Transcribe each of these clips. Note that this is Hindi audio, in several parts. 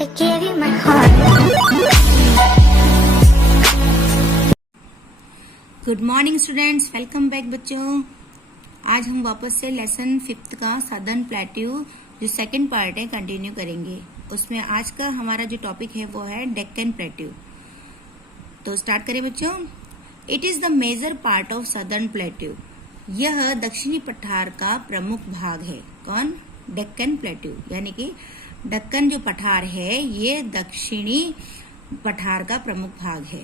I gave you my heart. Good morning students, welcome back बच्चों। आज हम वापस से लेसन 5th का सदर्न प्लेट्यू जो सेकंड पार्ट है कंटिन्यू करेंगे। उसमें आज का हमारा जो टॉपिक है वो है डेक्कन प्लेट्यू। तो स्टार्ट करें बच्चों। It is the major part of southern plateau. यह दक्षिणी पठार का प्रमुख भाग है। कौन? डेक्कन प्लेट्यू, यानी कि दक्कन जो पठार है ये दक्षिणी पठार का प्रमुख भाग है।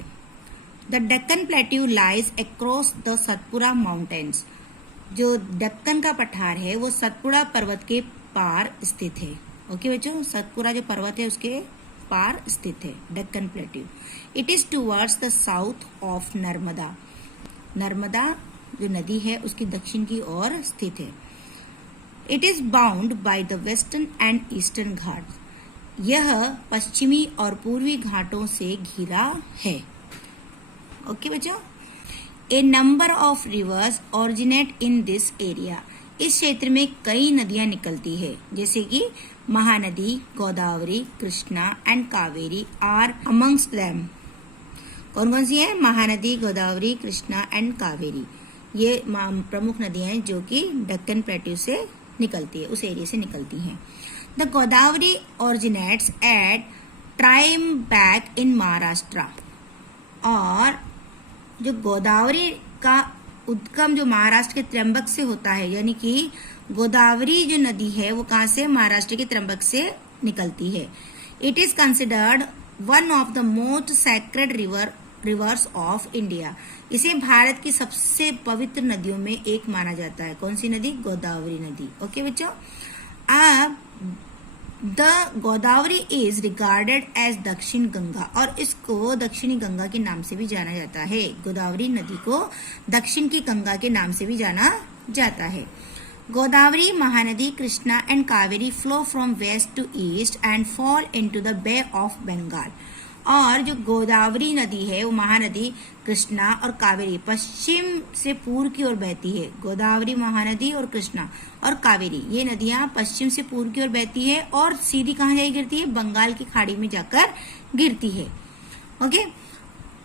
The Deccan plateau lies across the Satpura mountains. जो दक्कन का पठार है वो सतपुड़ा पर्वत के पार स्थित है। ओके बच्चों, सतपुड़ा जो पर्वत है उसके पार स्थित है Deccan plateau. It is towards the south of Narmada. Narmada जो नदी है उसकी दक्षिण की ओर स्थित है। It is bound by the western and eastern Ghat. यह पश्चिमी और पूर्वी घाटों से घिरा है। ओके बच्चों। A number of rivers originate in this area. इस क्षेत्र में कई नदियां निकलती है, जैसे कि Mahanadi, Godavari, Krishna and Kaveri are amongst them. कौन कौन सी है? महानदी, गोदावरी, कृष्णा एंड कावेरी। ये प्रमुख नदियां हैं जो कि डेक्कन प्लेट्यू से निकलती है, उस एरिया से निकलती हैं। द गोदावरी ओरिजिनेट्स एट ट्राइम्बैक इन महाराष्ट्र। और जो गोदावरी का उद्गम जो महाराष्ट्र के त्र्यंबक से होता है, यानी कि गोदावरी जो नदी है वो कहां से? महाराष्ट्र के त्र्यंबक से निकलती है। It is considered one of the most sacred reverse of India. इसे भारत की सबसे पवित्र नदियों में एक माना जाता है। कौन सी नदी? गोदावरी नदी। ओके बच्चों। अब the Godavari is regarded as Dakshin Ganga, और इसको दक्षिणी गंगा के नाम से भी जाना जाता है। गोदावरी नदी को दक्षिण की गंगा के नाम से भी जाना जाता है। Godavari, Mahanadi, Krishna and Kaveri flow from west to east and fall into the Bay of Bengal. और जो गोदावरी नदी है वो महानदी, कृष्णा और कावेरी पश्चिम से पूर्व की ओर बहती है। गोदावरी, महानदी और कृष्णा और कावेरी ये नदियां पश्चिम से पूर्व की ओर बहती है और सीधी कहाँ जाके गिरती है? बंगाल की खाड़ी में जाकर गिरती है। Okay.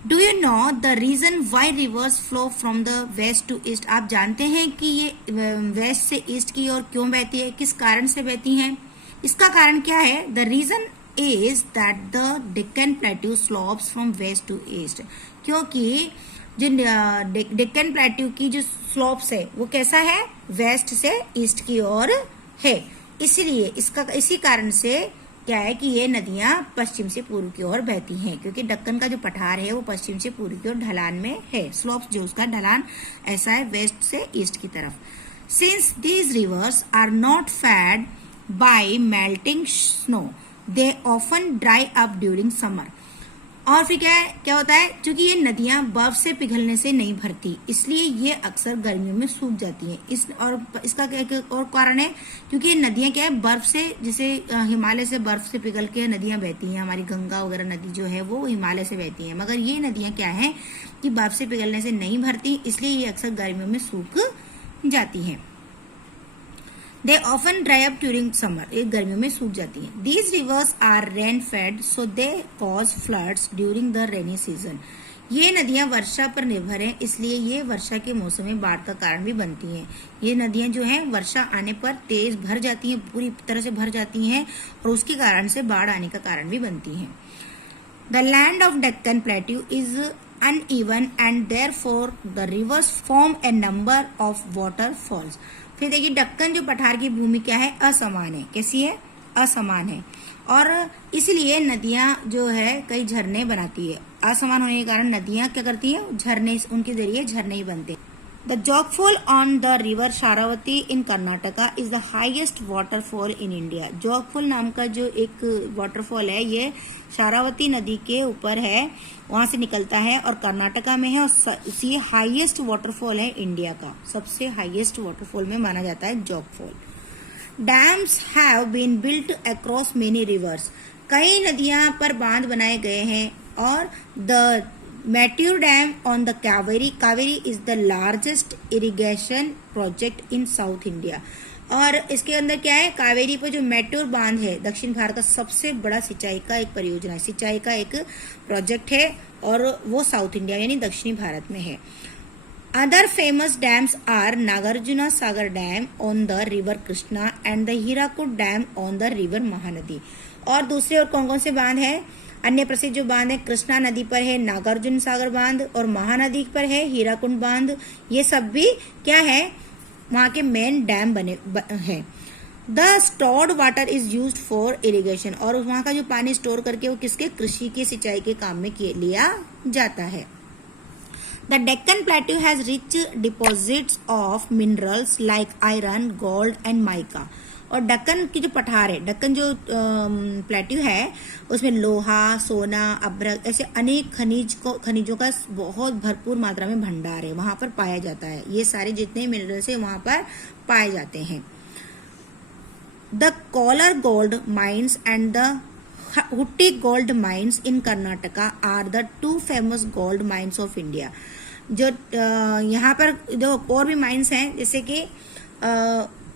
Do you know the reason why rivers flow from the west to east? आप जानते हैं कि ये वेस्ट से ईस्ट की ओर क्यों बहती है, किस कारण से बहती है? इसका कारण क्या है? The reason is that the Deccan Plateau slopes from west to east। क्योंकि जो डेक्कन प्लेट्यू की जो स्लोप्स है वो कैसा है? वेस्ट से ईस्ट की ओर है। इसलिए इसी कारण से क्या है कि ये नदियां पश्चिम से पूर्व की ओर बहती हैं, क्योंकि दक्कन का जो पठार है वो पश्चिम से पूर्व की ओर ढलान में है। स्लोप्स जो उसका ढलान ऐसा है वेस्ट से ईस्ट की तरफ। Since these rivers are not fed by melting snow, they often dry up during summer. और फिर क्या होता है? क्योंकि ये नदियां बर्फ से पिघलने से नहीं भरती, इसलिए ये अक्सर गर्मियों में सूख जाती हैं। इसका क्या और कारण है? क्योंकि ये नदियां क्या है, बर्फ से, जैसे हिमालय से बर्फ से पिघल के नदियां बहती हैं। हमारी गंगा वगैरह नदी जो है वो हिमालय से बहती है, मगर ये नदियां क्या है कि बर्फ से पिघलने से नहीं भरती, इसलिए ये अक्सर गर्मियों में सूख जाती हैं। They often dry up during summer। ये गर्मियों में सूख जाती हैं। These rivers are rain fed, so they cause floods during the rainy season। ये नदियां वर्षा पर निर्भर हैं, इसलिए ये वर्षा के मौसम में बाढ़ का कारण भी बनती हैं। ये नदियां जो हैं वर्षा आने पर तेज भर जाती हैं, पूरी तरह से भर जाती हैं, और उसके कारण से बाढ़ आने का कारण भी बनती हैं। The land of Deccan Plateau is uneven and therefore the rivers form a number of waterfalls। फिर देखिए, दक्कन जो पठार की भूमि क्या है? असमान है। कैसी है? असमान है, और इसलिए नदियां जो है कई झरने बनाती है। असमान होने के कारण नदियां क्या करती है? झरने, उनके जरिए झरने ही बनते हैं। The Jog Fall on the river Sharavati in Karnataka is the highest waterfall in India. Jog Fall नाम का जो एक वाटरफॉल है ये शारावती नदी के ऊपर है, वहां से निकलता है और कर्नाटका में है, और ये हाईएस्ट वाटरफॉल है इंडिया का। सबसे हाईएस्ट वाटरफॉल में माना जाता है Jog Fall. Dams have been built across many rivers. कई नदियां पर बांध बनाए गए हैं, और the Meteor Dam on the Kaveri is the largest irrigation project in South India। और इसके अंदर क्या है, कावेरी पर जो मेट्योर बांध है दक्षिण भारत का सबसे बड़ा सिंचाई का एक परियोजना है, सिंचाई का एक प्रोजेक्ट है, और वो साउथ इंडिया यानी दक्षिणी भारत में है। Other famous dams are Nagarjuna Sagar dam on the river Krishna and the Hirakud dam on the river Mahanadi. और दूसरे और कौन कौन से बांध है, अन्य प्रसिद्ध जो बांध है, कृष्णा नदी पर है नागार्जुन सागर बांध, और महानदी पर है हीराकुंड बांध। ये सब भी क्या है, वहां के मेन डैम बने हैं। The stored water is used for irrigation, और वहां का जो पानी स्टोर करके वो किसके, कृषि के सिंचाई के काम में लिया जाता है। The Deccan plateau has rich deposits of minerals like iron, gold and mica. और दक्कन की जो पठार है, दक्कन जो प्लेट्यू है, उसमें लोहा, सोना, अभ्रक ऐसे अनेक खनिजों का बहुत भरपूर मात्रा में भंडार है, वहां पर पाया जाता है। ये सारे जितने मिनरल्स है वहां पर पाए जाते हैं। The Kolar gold mines and the Hutti gold mines in Karnataka are the 2 famous gold mines of India. जो यहाँ पर जो और भी माइंस हैं, जैसे कि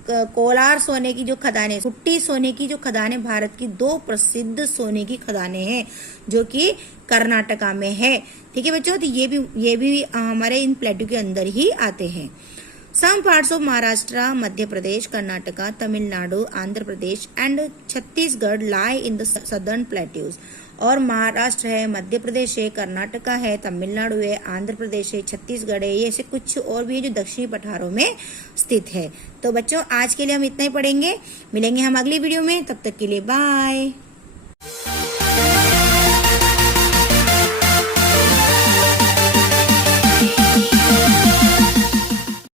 कोलार सोने की जो खदानें, हुट्टी सोने की जो खदानें भारत की 2 प्रसिद्ध सोने की खदानें हैं जो कि कर्नाटका में है। ठीक है बच्चों, तो ये भी हमारे इन प्लेट्यू के अंदर ही आते हैं। Some parts of Maharashtra, Madhya Pradesh, Karnataka, Tamil Nadu, Andhra Pradesh and Chhattisgarh lie in the southern plateaus। और महाराष्ट्र है, मध्य प्रदेश है, कर्नाटका है, तमिलनाडु है, आंध्र प्रदेश है, छत्तीसगढ़ है, ये ऐसे कुछ और भी है जो दक्षिणी पठारों में स्थित है। तो बच्चों आज के लिए हम इतना ही पढ़ेंगे, मिलेंगे हम अगली वीडियो में, तब तक के लिए बाय।